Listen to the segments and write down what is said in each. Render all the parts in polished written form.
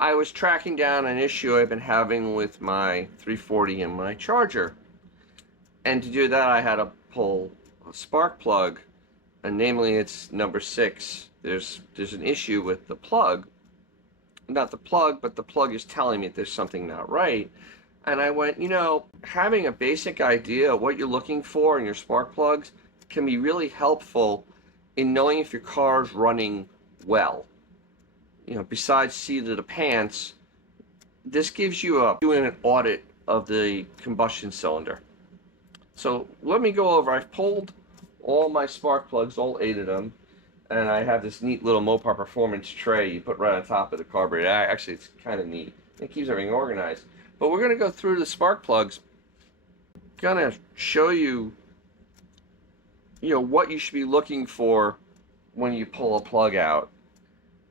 I was tracking down an issue I've been having with my 340 and my charger. And to do that, I had to pull a spark plug, and namely it's number 6. There's an issue with the plug. Not the plug, but the plug is telling me there's something not right. And I went, having a basic idea of what you're looking for in your spark plugs can be really helpful in knowing if your car's running well. Besides seat of the pants, this gives you doing an audit of the combustion cylinder. So let me go over. I've pulled all my spark plugs, all 8 of them, and I have this neat little Mopar Performance tray you put right on top of the carburetor. Actually, it's kind of neat. It keeps everything organized. But we're going to go through the spark plugs. Going to show you, what you should be looking for when you pull a plug out.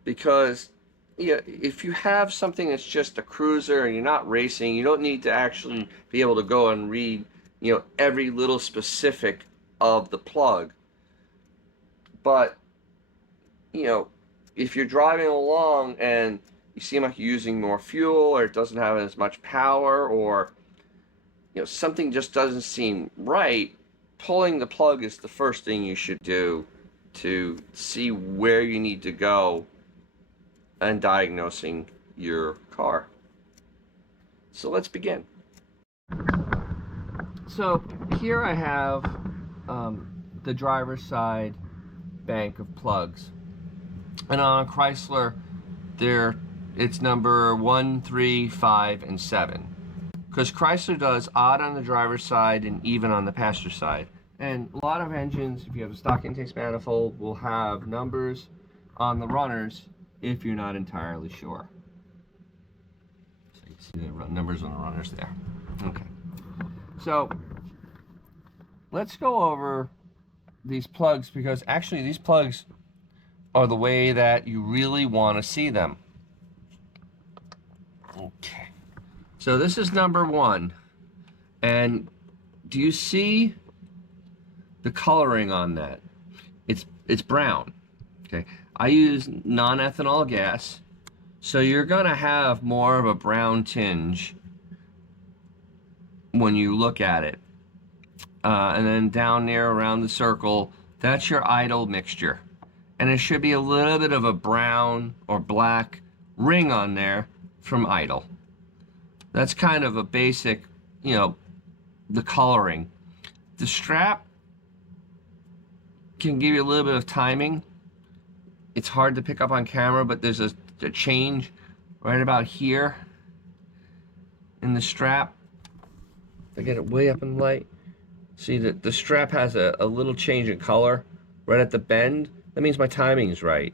Because if you have something that's just a cruiser and you're not racing, you don't need to actually be able to go and read, every little specific of the plug. But, if you're driving along and you seem like you're using more fuel, or it doesn't have as much power, or, something just doesn't seem right, pulling the plug is the first thing you should do to see where you need to go and diagnosing your car. So let's begin. So here I have the driver's side bank of plugs, and on a Chrysler it's number 1, 3, 5, and 7, because Chrysler does odd on the driver's side and even on the passenger side. And a lot of engines, if you have a stock intake manifold, will have numbers on the runners if you're not entirely sure. So you can see the numbers on the runners there. Okay. So let's go over these plugs, because actually these plugs are the way that you really want to see them. Okay. So this is number 1. And do you see the coloring on that? It's brown. Okay. I use non-ethanol gas, so you're going to have more of a brown tinge when you look at it. And then down there around the circle, that's your idle mixture. And it should be a little bit of a brown or black ring on there from idle. That's kind of a basic, the coloring. The strap can give you a little bit of timing. It's hard to pick up on camera, but there's a change right about here in the strap. I get it way up in the light. See that the strap has a little change in color right at the bend. That means my timing is right.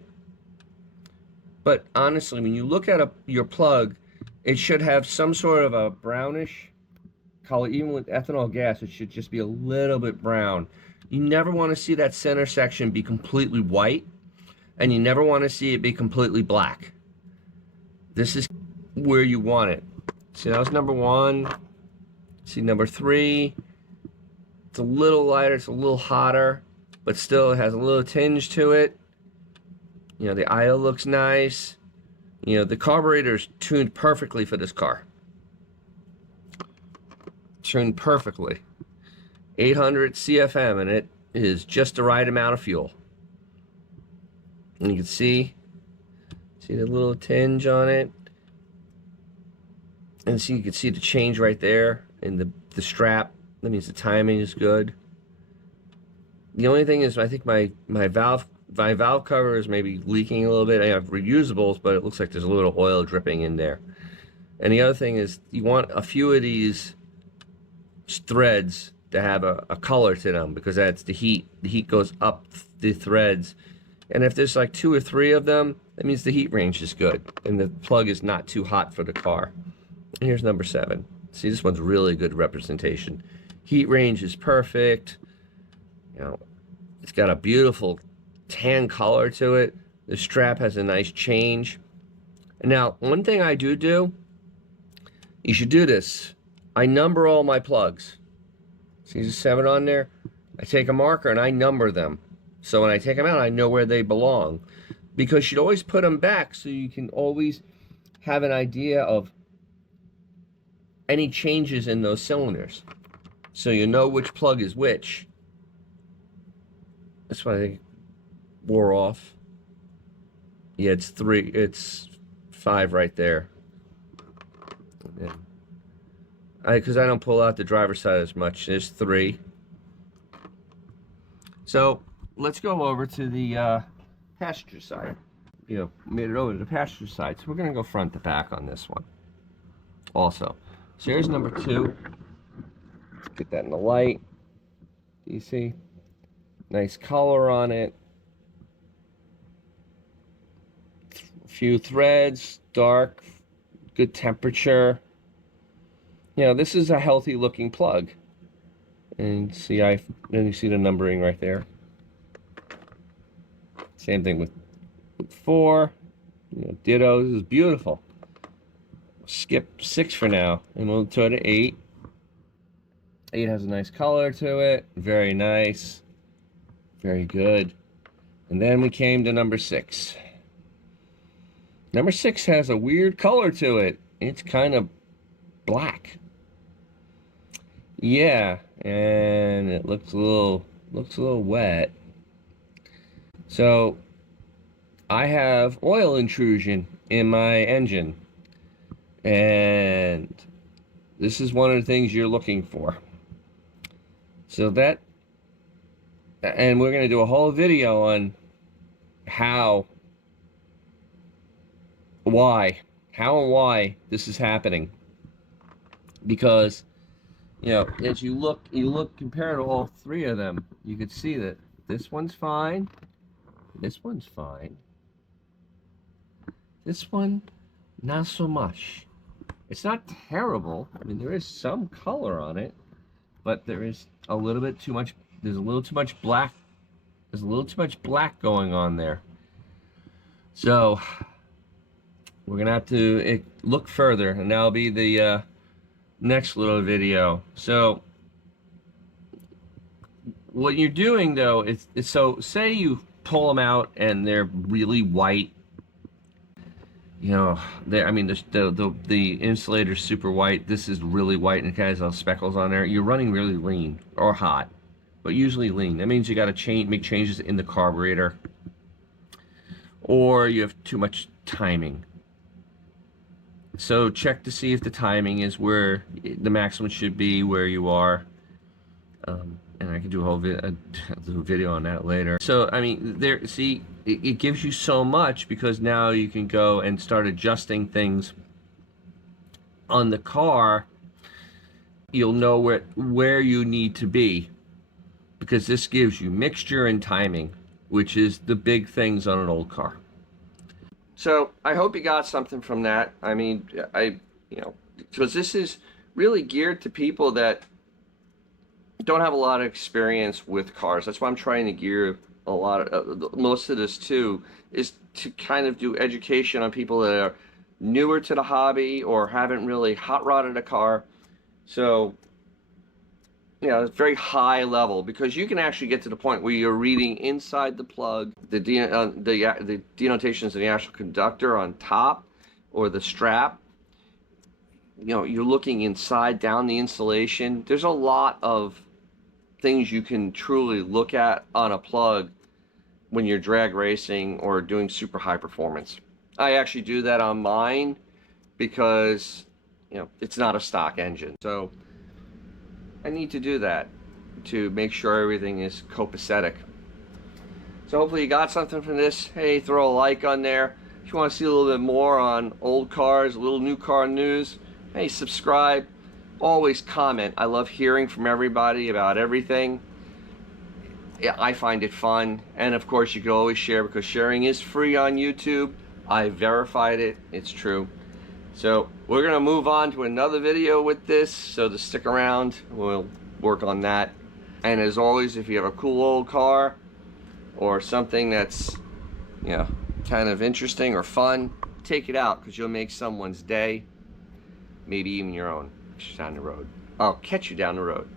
But honestly, when you look at your plug, it should have some sort of a brownish color. Even with ethanol gas, it should just be a little bit brown. You never want to see that center section be completely white, and you never want to see it be completely black. This is where you want it. See, that was number 1. See, number 3. It's a little lighter, it's a little hotter, but still it has a little tinge to it. The idle looks nice. The carburetor's tuned perfectly for this car. Tuned perfectly. 800 CFM, and it is just the right amount of fuel. And you can see the little tinge on it. And see, you can see the change right there in the strap. That means the timing is good. The only thing is, I think my valve cover is maybe leaking a little bit. I have reusables, but it looks like there's a little oil dripping in there. And the other thing is, you want a few of these threads to have a color to them, because that's the heat. The heat goes up the threads. And if there's like 2 or 3 of them, that means the heat range is good and the plug is not too hot for the car. And here's number 7. See, this one's really good representation. Heat range is perfect. It's got a beautiful tan color to it. The strap has a nice change. And now, one thing I do, you should do this. I number all my plugs. See the 7 on there? I take a marker and I number them. So when I take them out, I know where they belong. Because you'd always put them back so you can always have an idea of any changes in those cylinders. So you know which plug is which. That's why they wore off. Yeah, it's 5 right there. Because I don't pull out the driver's side as much. There's 3. So let's go over to the passenger side. You know, made it over to the passenger side. So we're gonna go front to back on this one also. So here's number 2. Let's get that in the light. Do you see? Nice color on it. A few threads, dark, good temperature. You know, this is a healthy looking plug. And see, then you see the numbering right there. Same thing with 4. You know, ditto. This is beautiful. Skip 6 for now, and we'll go to 8. 8 has a nice color to it. Very nice. Very good. And then we came to number 6. Number 6 has a weird color to it. It's kind of black. Yeah, and it looks a little wet. So I have oil intrusion in my engine, and this is one of the things you're looking for. So that, and we're going to do a whole video on how and why this is happening, because you know, as you look compared to all 3 of them, you could see that this one's fine, this one's fine, this one not so much. It's not terrible. I mean, there is some color on it, but there is a little bit too much. There's a little too much black. There's a little too much black going on there. So we're gonna have to look further, and that'll be the next little video. So what you're doing though is so say you pull them out and they're really white. You know, I mean, the insulator's super white. This is really white and it has all speckles on there. You're running really lean or hot, but usually lean. That means you got to make changes in the carburetor, or you have too much timing. So check to see if the timing is where the maximum should be, where you are. And I can do a whole video on that later. So I mean, see, it gives you so much, because now you can go and start adjusting things on the car. You'll know where you need to be, because this gives you mixture and timing, which is the big things on an old car. So I hope you got something from that. I mean, you know, because this is really geared to people that don't have a lot of experience with cars. That's why I'm trying to gear a lot of most of this too, is to kind of do education on people that are newer to the hobby or haven't really hot rodded a car. So, you know, it's very high level, because you can actually get to the point where you're reading inside the plug the denotations of the actual conductor on top, or the strap. You know, you're looking inside down the insulation. There's a lot of things you can truly look at on a plug when you're drag racing or doing super high performance. I actually do that on mine because, you know, it's not a stock engine. So I need to do that to make sure everything is copacetic. So hopefully you got something from this. Hey, throw a like on there. If you want to see a little bit more on old cars, a little new car news, hey, subscribe. Always comment. I love hearing from everybody about everything. Yeah, I find it fun. And of course, you can always share, because sharing is free on YouTube. I verified it. It's true. So we're going to move on to another video with this. So to stick around, we'll work on that. And as always, if you have a cool old car or something that's, you know, kind of interesting or fun, take it out, because you'll make someone's day, maybe even your own, down the road. I'll catch you down the road.